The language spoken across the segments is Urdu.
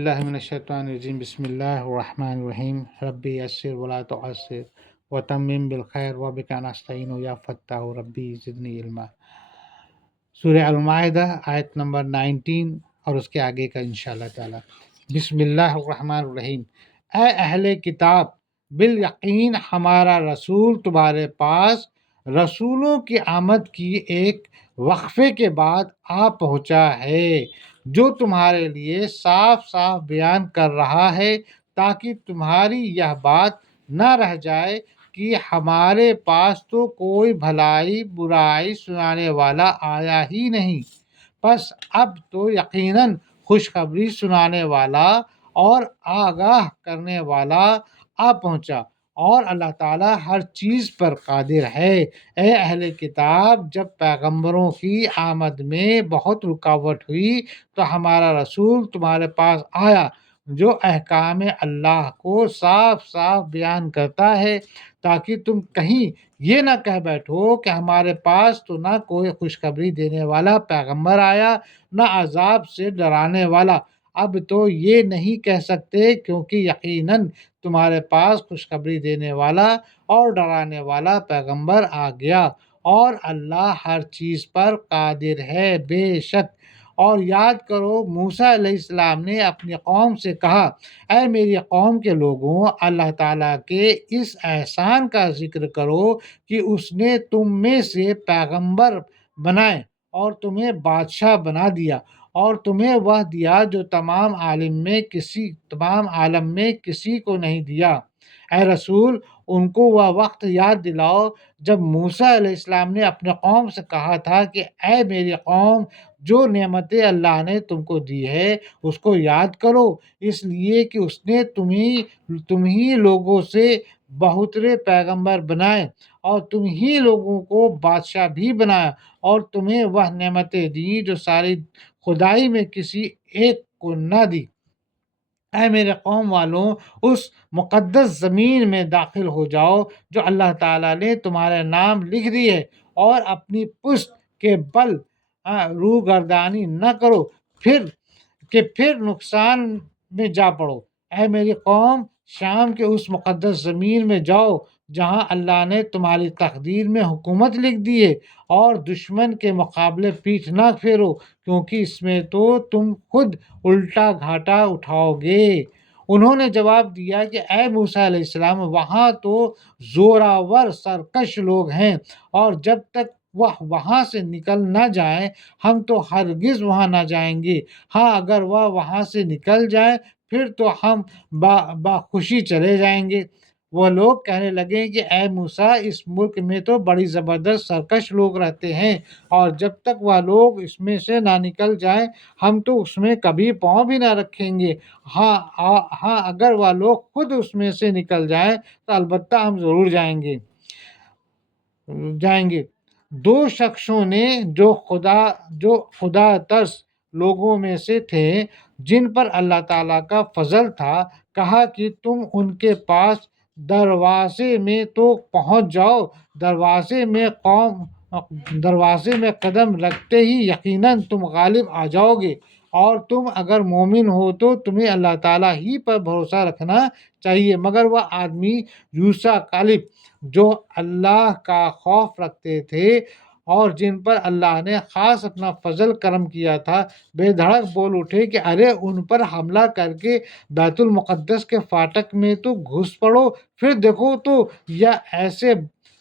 اللہ من الشیطان الرجیم بسم اللہ الرحمن الرحیم ربی یسر ولا تعسر وتمم بالخیر وبک نستعین یا فتاح ربی زدنی علما۔ سورہ المائدہ آیت نمبر 19 اور اس کے آگے کا انشاءاللہ تعالی۔ بسم اللہ الرحمن الرحیم۔ اے اہل کتاب، بالیقین ہمارا رسول تمہارے پاس رسولوں کی آمد کی ایک وقفے کے بعد آ پہنچا ہے، جو تمہارے لیے صاف صاف بیان کر رہا ہے، تاکہ تمہاری یہ بات نہ رہ جائے کہ ہمارے پاس تو کوئی بھلائی برائی سنانے والا آیا ہی نہیں۔ پس اب تو یقیناً خوشخبری سنانے والا اور آگاہ کرنے والا آ پہنچا، اور اللہ تعالیٰ ہر چیز پر قادر ہے۔ اے اہل کتاب، جب پیغمبروں کی آمد میں بہت رکاوٹ ہوئی تو ہمارا رسول تمہارے پاس آیا، جو احکام اللہ کو صاف صاف بیان کرتا ہے، تاکہ تم کہیں یہ نہ کہہ بیٹھو کہ ہمارے پاس تو نہ کوئی خوشخبری دینے والا پیغمبر آیا، نہ عذاب سے ڈرانے والا۔ اب تو یہ نہیں کہہ سکتے، کیونکہ یقیناً تمہارے پاس خوشخبری دینے والا اور ڈرانے والا پیغمبر آ گیا، اور اللہ ہر چیز پر قادر ہے بے شک۔ اور یاد کرو، موسیٰ علیہ السلام نے اپنی قوم سے کہا، اے میری قوم کے لوگوں، اللہ تعالیٰ کے اس احسان کا ذکر کرو کہ اس نے تم میں سے پیغمبر بنائے اور تمہیں بادشاہ بنا دیا، اور تمہیں وہ دیا جو تمام عالم میں کسی کو نہیں دیا۔ اے رسول، ان کو وہ وقت یاد دلاؤ جب موسیٰ علیہ السلام نے اپنے قوم سے کہا تھا کہ اے میری قوم، جو نعمتیں اللہ نے تم کو دی ہے اس کو یاد کرو، اس لیے کہ اس نے تمہیں لوگوں سے بہترے پیغمبر بنائے اور تم ہی لوگوں کو بادشاہ بھی بنایا، اور تمہیں وہ نعمتیں دی جو ساری خدائی میں کسی ایک کو نہ دی۔ اے میرے قوم والوں، اس مقدس زمین میں داخل ہو جاؤ جو اللہ تعالیٰ نے تمہارے نام لکھ دی ہے، اور اپنی پشت کے بل روگردانی نہ کرو پھر نقصان میں جا پڑو۔ اے میری قوم، شام کے اس مقدس زمین میں جاؤ جہاں اللہ نے تمہاری تقدیر میں حکومت لکھ دی ہے، اور دشمن کے مقابلے پیٹھ نہ پھیرو، کیونکہ اس میں تو تم خود الٹا گھاٹا اٹھاؤ گے۔ انہوں نے جواب دیا کہ اے موسیٰ علیہ السلام، وہاں تو زوراور سرکش لوگ ہیں، اور جب تک وہ وہاں سے نکل نہ جائیں ہم تو ہرگز وہاں نہ جائیں گے۔ ہاں، اگر وہ وہاں سے نکل جائیں پھر تو ہم بخوشی چلے جائیں گے۔ وہ لوگ کہنے لگے کہ اے موسیٰ، اس ملک میں تو بڑی زبردست سرکش لوگ رہتے ہیں، اور جب تک وہ لوگ اس میں سے نہ نکل جائیں ہم تو اس میں کبھی پاؤں بھی نہ رکھیں گے۔ ہاں اگر وہ لوگ خود اس میں سے نکل جائیں تو البتہ ہم ضرور جائیں گے۔ دو شخصوں نے جو خدا ترس لوگوں میں سے تھے، جن پر اللہ تعالیٰ کا فضل تھا، کہا کہ تم ان کے پاس دروازے میں تو پہنچ جاؤ، دروازے میں قدم رکھتے ہی یقیناً تم غالب آ جاؤ گے، اور تم اگر مومن ہو تو تمہیں اللہ تعالیٰ ہی پر بھروسہ رکھنا چاہیے۔ مگر وہ آدمی یوشع کالب، جو اللہ کا خوف رکھتے تھے اور جن پر اللہ نے خاص اپنا فضل کرم کیا تھا، بے دھڑک بول اٹھے کہ ارے ان پر حملہ کر کے بیت المقدس کے فاٹک میں تو گھس پڑو، پھر دیکھو تو یہ ایسے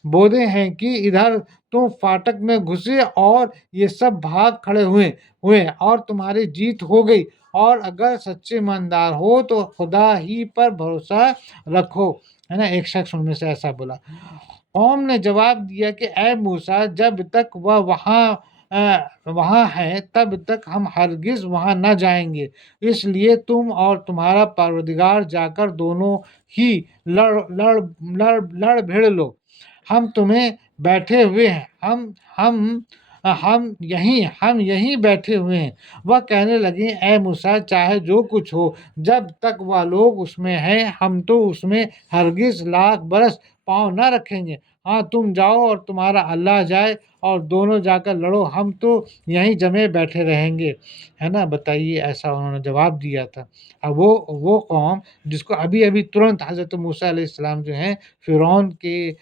بودے ہیں کہ ادھر تم فاٹک میں گھسے اور یہ سب بھاگ کھڑے ہوئے اور تمہاری جیت ہو گئی، اور اگر سچے ایماندار ہو تو خدا ہی پر بھروسہ رکھو، ہے نا۔ ایک شخص ان میں سے ایسا بولا۔ قوم نے جواب دیا کہ اے موسیٰ، جب تک وہ وہاں ہے تب تک ہم ہرگز وہاں نہ جائیں گے، اس لیے تم اور تمہارا پروردگار جا کر دونوں ہی لڑ بھڑ لو، ہم تمہیں بیٹھے ہوئے ہیں، ہم یہیں بیٹھے ہوئے ہیں۔ وہ کہنے لگے اے موسیٰ، چاہے جو کچھ ہو، جب تک وہ لوگ اس میں ہیں ہم تو اس میں ہرگز لاکھ برس پاؤں نہ رکھیں گے۔ ہاں تم جاؤ اور تمہارا اللہ جائے اور دونوں جا کر لڑو، ہم تو یہیں جمے بیٹھے رہیں گے، ہے نا۔ بتائیے، ایسا انہوں نے جواب دیا تھا۔ اب وہ قوم جس کو ابھی ابھی ترنت حضرت موسیٰ علیہ السلام جو ہیں فرعون کے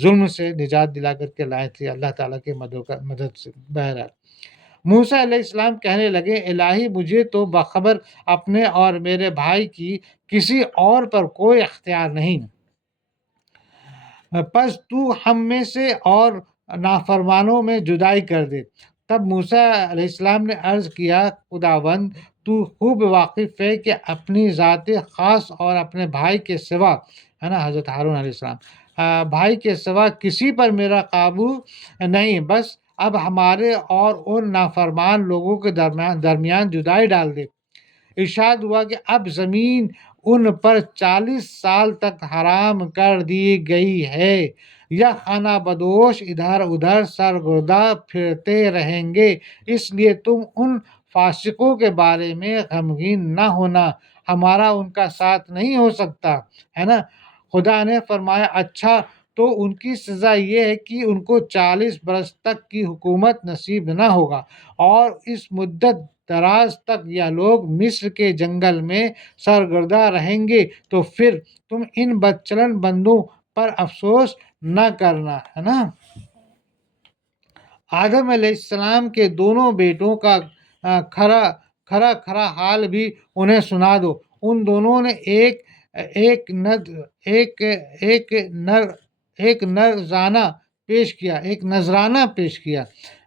ظلم سے نجات دلا کر کے لائے تھے اللہ تعالیٰ کے مدد سے۔ بہرحال موسیٰ علیہ السلام کہنے لگے، الہی مجھے تو باخبر اپنے اور میرے بھائی کی کسی اور پر کوئی اختیار نہیں، پس تو ہم میں سے اور نافرمانوں میں جدائی کر دے۔ تب موسیٰ علیہ السلام نے عرض کیا، خداوند تو خوب واقف ہے کہ اپنی ذات خاص اور اپنے بھائی کے سوا، ہے نا، حضرت ہارون علیہ السلام، بھائی کے سوا کسی پر میرا قابو نہیں، بس اب ہمارے اور ان نافرمان لوگوں کے درمیان جدائی ڈال دے۔ ارشاد ہوا کہ اب زمین ان پر 40 سال تک حرام کر دی گئی ہے، یا خانہ بدوش ادھر ادھر سرگردہ پھرتے رہیں گے، اس لیے تم ان فاسقوں کے بارے میں غمگین نہ ہونا، ہمارا ان کا ساتھ نہیں ہو سکتا، ہے نا۔ خدا نے فرمایا، اچھا تو ان کی سزا یہ ہے کہ ان کو 40 برس تک کی حکومت نصیب نہ ہوگا، اور اس مدت دراز تک یہ لوگ مصر کے جنگل میں سرگردہ رہیں گے، تو پھر تم ان بدچلن بندوں پر افسوس نہ کرنا، ہے نا۔ آدم علیہ السلام کے دونوں بیٹوں کا کھرا حال بھی انہیں سنا دو۔ ان دونوں نے ایک نذرانہ پیش کیا،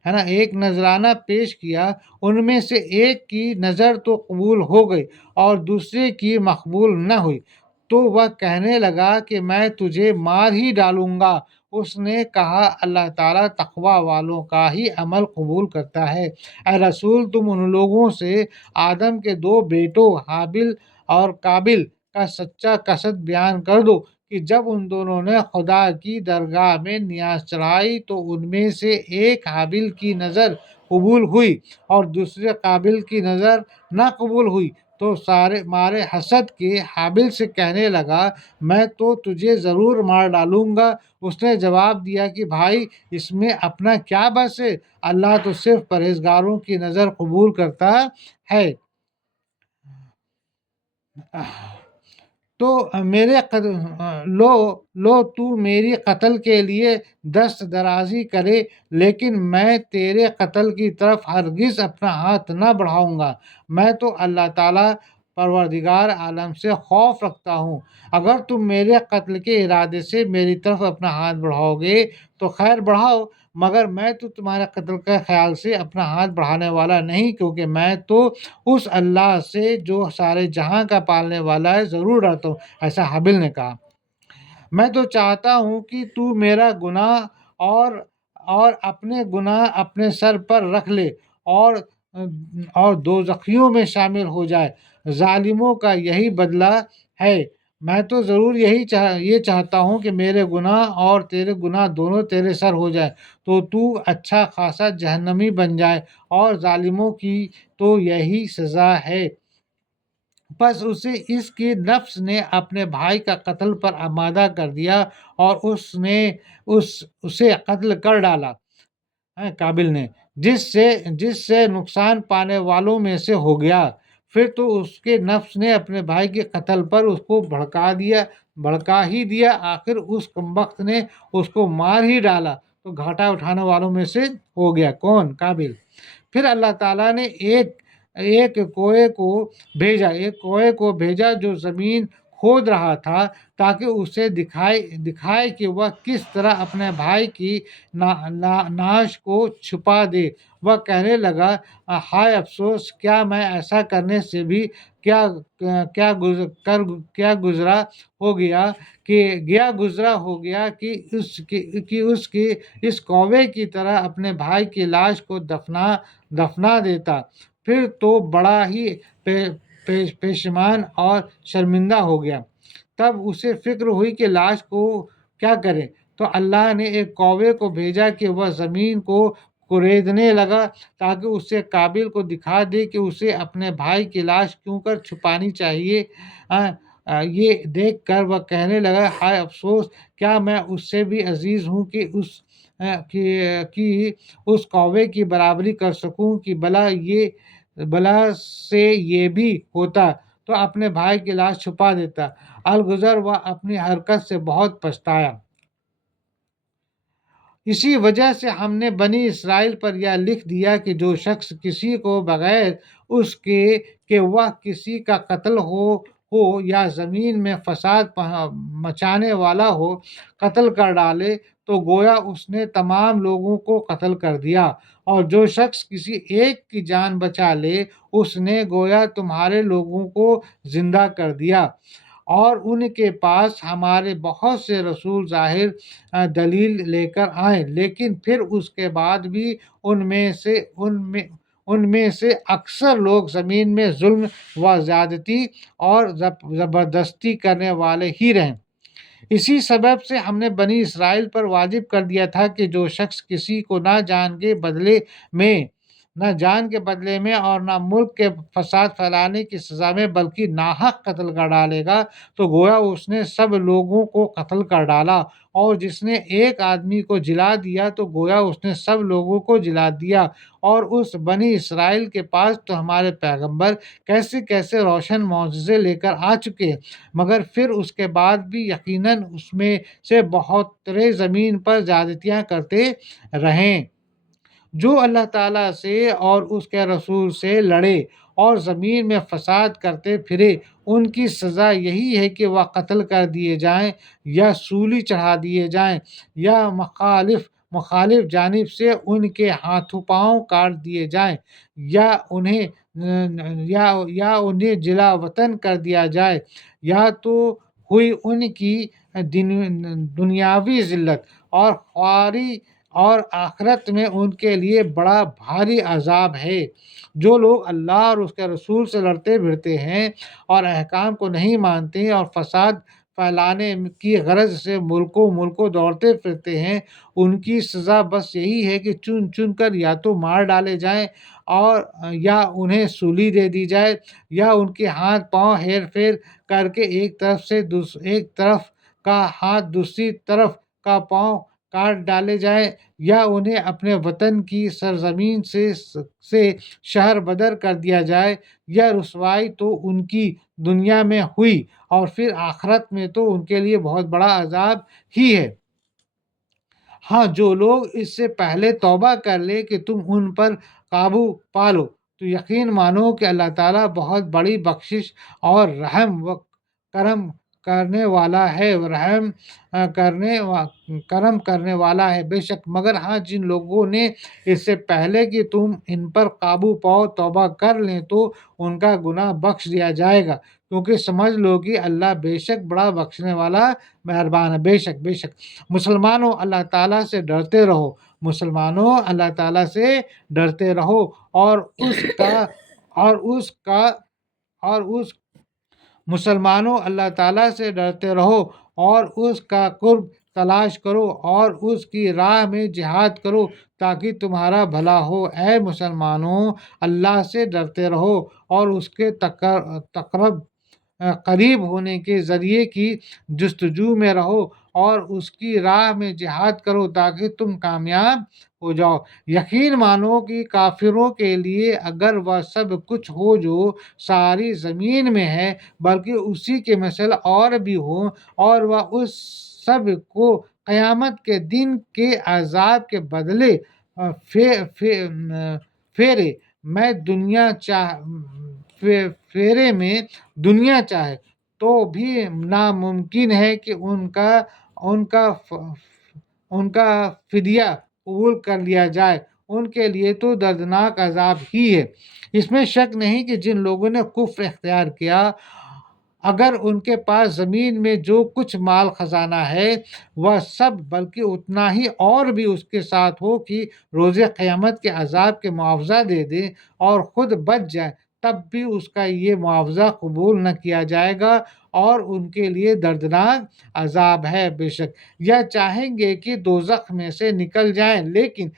ہے نا، ایک نذرانہ پیش کیا۔ ان میں سے ایک کی نظر تو قبول ہو گئی اور دوسرے کی مقبول نہ ہوئی، تو وہ کہنے لگا کہ میں تجھے مار ہی ڈالوں گا۔ اس نے کہا، اللہ تعالیٰ تقوی والوں کا ہی عمل قبول کرتا ہے۔ اے رسول، تم ان لوگوں سے آدم کے 2 بیٹوں حابیل اور قابیل کا سچا قصہ بیان کر دو کہ جب ان دونوں نے خدا کی درگاہ میں نیاز چڑھائی تو ان میں سے ایک حابیل کی نظر قبول ہوئی اور دوسرے قابیل کی نظر نہ قبول ہوئی، تو مارے حسد کے حابیل سے کہنے لگا، میں تو تجھے ضرور مار ڈالوں گا۔ اس نے جواب دیا کہ بھائی، اس میں اپنا کیا بس ہے، اللہ تو صرف پرہیزگاروں کی نظر قبول کرتا ہے۔ تو تو میری قتل کے لیے دست درازی کرے، لیکن میں تیرے قتل کی طرف ہرگز اپنا ہاتھ نہ بڑھاؤں گا۔ میں تو اللہ تعالیٰ پروردگار عالم سے خوف رکھتا ہوں۔ اگر تم میرے قتل کے ارادے سے میری طرف اپنا ہاتھ بڑھاؤ گے تو خیر بڑھاؤ، مگر میں تو تمہارے قتل کے خیال سے اپنا ہاتھ بڑھانے والا نہیں، کیونکہ میں تو اس اللہ سے جو سارے جہاں کا پالنے والا ہے ضرور ڈرتا ہوں، ایسا حابیل نے کہا۔ میں تو چاہتا ہوں کہ تو میرا گناہ اور اپنے گناہ اپنے سر پر رکھ لے اور دوزخیوں میں شامل ہو جائے، ظالموں کا یہی بدلہ ہے۔ میں تو ضرور یہ چاہتا ہوں کہ میرے گناہ اور تیرے گناہ دونوں تیرے سر ہو جائے، تو اچھا خاصا جہنمی بن جائے، اور ظالموں کی تو یہی سزا ہے۔ پس اس کے نفس نے اپنے بھائی کا قتل پر آمادہ کر دیا اور اس نے اسے قتل کر ڈالا، قابیل نے، جس سے نقصان پانے والوں میں سے ہو گیا۔ پھر تو اس کے نفس نے اپنے بھائی کے قتل پر اس کو بھڑکا ہی دیا، آخر اس کمبخت نے اس کو مار ہی ڈالا، تو گھاٹا اٹھانے والوں میں سے ہو گیا۔ کون؟ قابیل۔ پھر اللہ تعالیٰ نے ایک کوے کو بھیجا جو زمین کھود رہا تھا، تاکہ اسے دکھائے کہ وہ کس طرح اپنے بھائی کی نعش کو چھپا دے۔ وہ کہنے لگا، ہائے افسوس، کیا میں ایسا کرنے سے بھی کیا گزرا ہو گیا کہ اس کی اس کوے کی طرح اپنے بھائی کی لاش کو دفنا دیتا۔ پھر تو بڑا ہی پشیمان اور شرمندہ ہو گیا۔ تب اسے فکر ہوئی کہ لاش کو کیا کرے، تو اللہ نے ایک کوے کو بھیجا کہ وہ زمین کو کوریدنے لگا، تاکہ اسے قابیل کو دکھا دے کہ اسے اپنے بھائی کی لاش کیوں کر چھپانی چاہیے۔ یہ دیکھ کر وہ کہنے لگا، ہائے افسوس، کیا میں اس سے بھی عزیز ہوں کہ اس کوے کی برابری کر سکوں، کہ بلا سے یہ بھی ہوتا تو اپنے بھائی کی لاش چھپا دیتا۔ الگزر وہ اپنی حرکت سے بہت پچھتایا۔ اسی وجہ سے ہم نے بنی اسرائیل پر یہ لکھ دیا کہ جو شخص کسی کو بغیر اس کے کہ وہ کسی کا قتل ہو یا زمین میں فساد مچانے والا ہو قتل کر ڈالے تو گویا اس نے تمام لوگوں کو قتل کر دیا، اور جو شخص کسی ایک کی جان بچا لے اس نے گویا تمہارے لوگوں کو زندہ کر دیا۔ اور ان کے پاس ہمارے بہت سے رسول ظاہر دلیل لے کر آئے، لیکن پھر اس کے بعد بھی ان میں سے اکثر لوگ زمین میں ظلم و زیادتی اور زبردستی کرنے والے ہی رہے۔ اسی سبب سے ہم نے بنی اسرائیل پر واجب کر دیا تھا کہ جو شخص کسی کو نہ جان کے بدلے میں اور نہ ملک کے فساد پھیلانے کی سزا میں بلکہ ناحق قتل کر ڈالے گا تو گویا اس نے سب لوگوں کو قتل کر ڈالا، اور جس نے ایک آدمی کو جلا دیا تو گویا اس نے سب لوگوں کو جلا دیا۔ اور اس بنی اسرائیل کے پاس تو ہمارے پیغمبر کیسے کیسے روشن معجزے لے کر آ چکے، مگر پھر اس کے بعد بھی یقیناً اس میں سے بہت ترے زمین پر زیادتیاں کرتے رہیں۔ جو اللہ تعالیٰ سے اور اس کے رسول سے لڑے اور زمین میں فساد کرتے پھرے، ان کی سزا یہی ہے کہ وہ قتل کر دیے جائیں یا سولی چڑھا دیے جائیں، یا مخالف جانب سے ان کے ہاتھوں پاؤں کاٹ دیے جائیں، یا انہیں جلا وطن کر دیا جائے، یا تو ہوئی ان کی دنیاوی ذلت اور خواری، اور آخرت میں ان کے لیے بڑا بھاری عذاب ہے۔ جو لوگ اللہ اور اس کے رسول سے لڑتے بھڑتے ہیں اور احکام کو نہیں مانتے اور فساد پھیلانے کی غرض سے ملکوں دوڑتے پھرتے ہیں، ان کی سزا بس یہی ہے کہ چن چن کر یا تو مار ڈالے جائیں، اور یا انہیں سولی دے دی جائے، یا ان کے ہاتھ پاؤں ہیر پھیر کر کے ایک طرف کا ہاتھ دوسری طرف کا پاؤں کاٹ ڈالے جائیں، یا انہیں اپنے وطن کی سرزمین سے شہر بدر کر دیا جائے۔ یہ رسوائی تو ان کی دنیا میں ہوئی، اور پھر آخرت میں تو ان کے لیے بہت بڑا عذاب ہی ہے۔ ہاں، جو لوگ اس سے پہلے توبہ کر لے کہ تم ان پر قابو پالو تو یقین مانو کہ اللہ تعالیٰ بہت بڑی بخشش اور رحم و کرم کرنے والا ہے، کرم کرنے والا ہے بے شک۔ مگر ہاں، جن لوگوں نے اس سے پہلے کہ تم ان پر قابو پاؤ توبہ کر لیں تو ان کا گناہ بخش دیا جائے گا، کیونکہ سمجھ لو کہ اللہ بے شک بڑا بخشنے والا مہربان ہے۔ بے شک مسلمانوں، اللہ تعالیٰ سے ڈرتے رہو، اور اس کا قرب تلاش کرو اور اس کی راہ میں جہاد کرو تاکہ تمہارا بھلا ہو۔ اے مسلمانوں، اللہ سے ڈرتے رہو اور اس کے قریب ہونے کے ذریعے کی جستجو میں رہو، اور اس کی راہ میں جہاد کرو تاکہ تم کامیاب ہو جاؤ۔ یقین مانو کہ کافروں کے لیے اگر وہ سب کچھ ہو جو ساری زمین میں ہے بلکہ اسی کے مثل اور بھی ہوں، اور وہ اس سب کو قیامت کے دن کے عذاب کے بدلے پھیرے میں دنیا چاہے تو بھی ناممکن ہے کہ ان کا فدیہ قبول کر لیا جائے۔ ان کے لیے تو دردناک عذاب ہی ہے۔ اس میں شک نہیں کہ جن لوگوں نے کفر اختیار کیا، اگر ان کے پاس زمین میں جو کچھ مال خزانہ ہے وہ سب بلکہ اتنا ہی اور بھی اس کے ساتھ ہو کہ روز قیامت کے عذاب کے معاوضہ دے دیں اور خود بچ جائے، تب بھی اس کا یہ معاوضہ قبول نہ کیا جائے گا، اور ان کے لیے دردناک عذاب ہے۔ بے شک یہ چاہیں گے کہ دوزخ میں سے نکل جائیں لیکن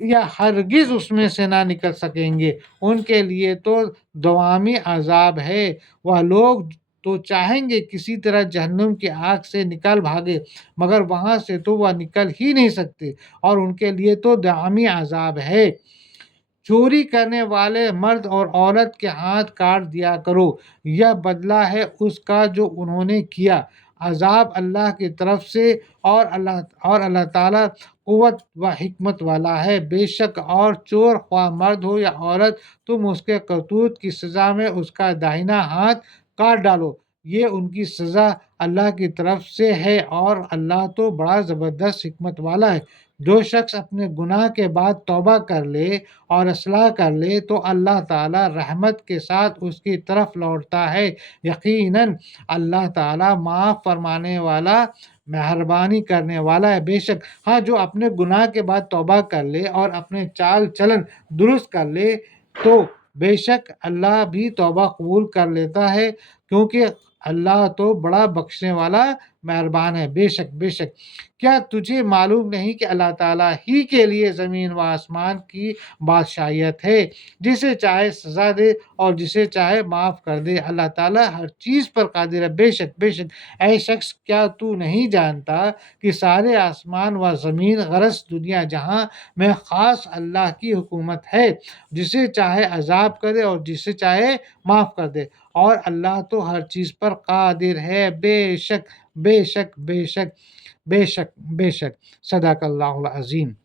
یہ ہرگز اس میں سے نہ نکل سکیں گے، ان کے لیے تو دوامی عذاب ہے۔ وہ لوگ تو چاہیں گے کسی طرح جہنم کی آگ سے نکل بھاگے، مگر وہاں سے تو وہ نکل ہی نہیں سکتے، اور ان کے لیے تو دائمی عذاب ہے۔ چوری کرنے والے مرد اور عورت کے ہاتھ کاٹ دیا کرو، یہ بدلہ ہے اس کا جو انہوں نے کیا، عذاب اللہ کی طرف سے، اور اللہ تعالیٰ قوت و حکمت والا ہے۔ بے شک اور چور خواہ مرد ہو یا عورت، تم اس کے کرتوت کی سزا میں اس کا داہنا ہاتھ کاٹ ڈالو، یہ ان کی سزا اللہ کی طرف سے ہے، اور اللہ تو بڑا زبردست حکمت والا ہے۔ جو شخص اپنے گناہ کے بعد توبہ کر لے اور اصلاح کر لے تو اللہ تعالیٰ رحمت کے ساتھ اس کی طرف لوٹتا ہے، یقیناً اللہ تعالیٰ معاف فرمانے والا، مہربانی کرنے والا ہے۔ بے شک ہاں، جو اپنے گناہ کے بعد توبہ کر لے اور اپنے چال چلن درست کر لے تو بے شک اللہ بھی توبہ قبول کر لیتا ہے، کیونکہ اللہ تو بڑا بخشنے والا مہربان ہے۔ بے شک کیا تجھے معلوم نہیں کہ اللہ تعالیٰ ہی کے لیے زمین و آسمان کی بادشاہیت ہے، جسے چاہے سزا دے اور جسے چاہے معاف کر دے، اللہ تعالیٰ ہر چیز پر قادر ہے۔ بے شک اے شخص، کیا تو نہیں جانتا کہ سارے آسمان و زمین، غرض دنیا جہاں میں خاص اللہ کی حکومت ہے، جسے چاہے عذاب کرے اور جسے چاہے معاف کر دے، اور اللہ تو ہر چیز پر قادر ہے۔ بے شک صدق اللہ العظیم۔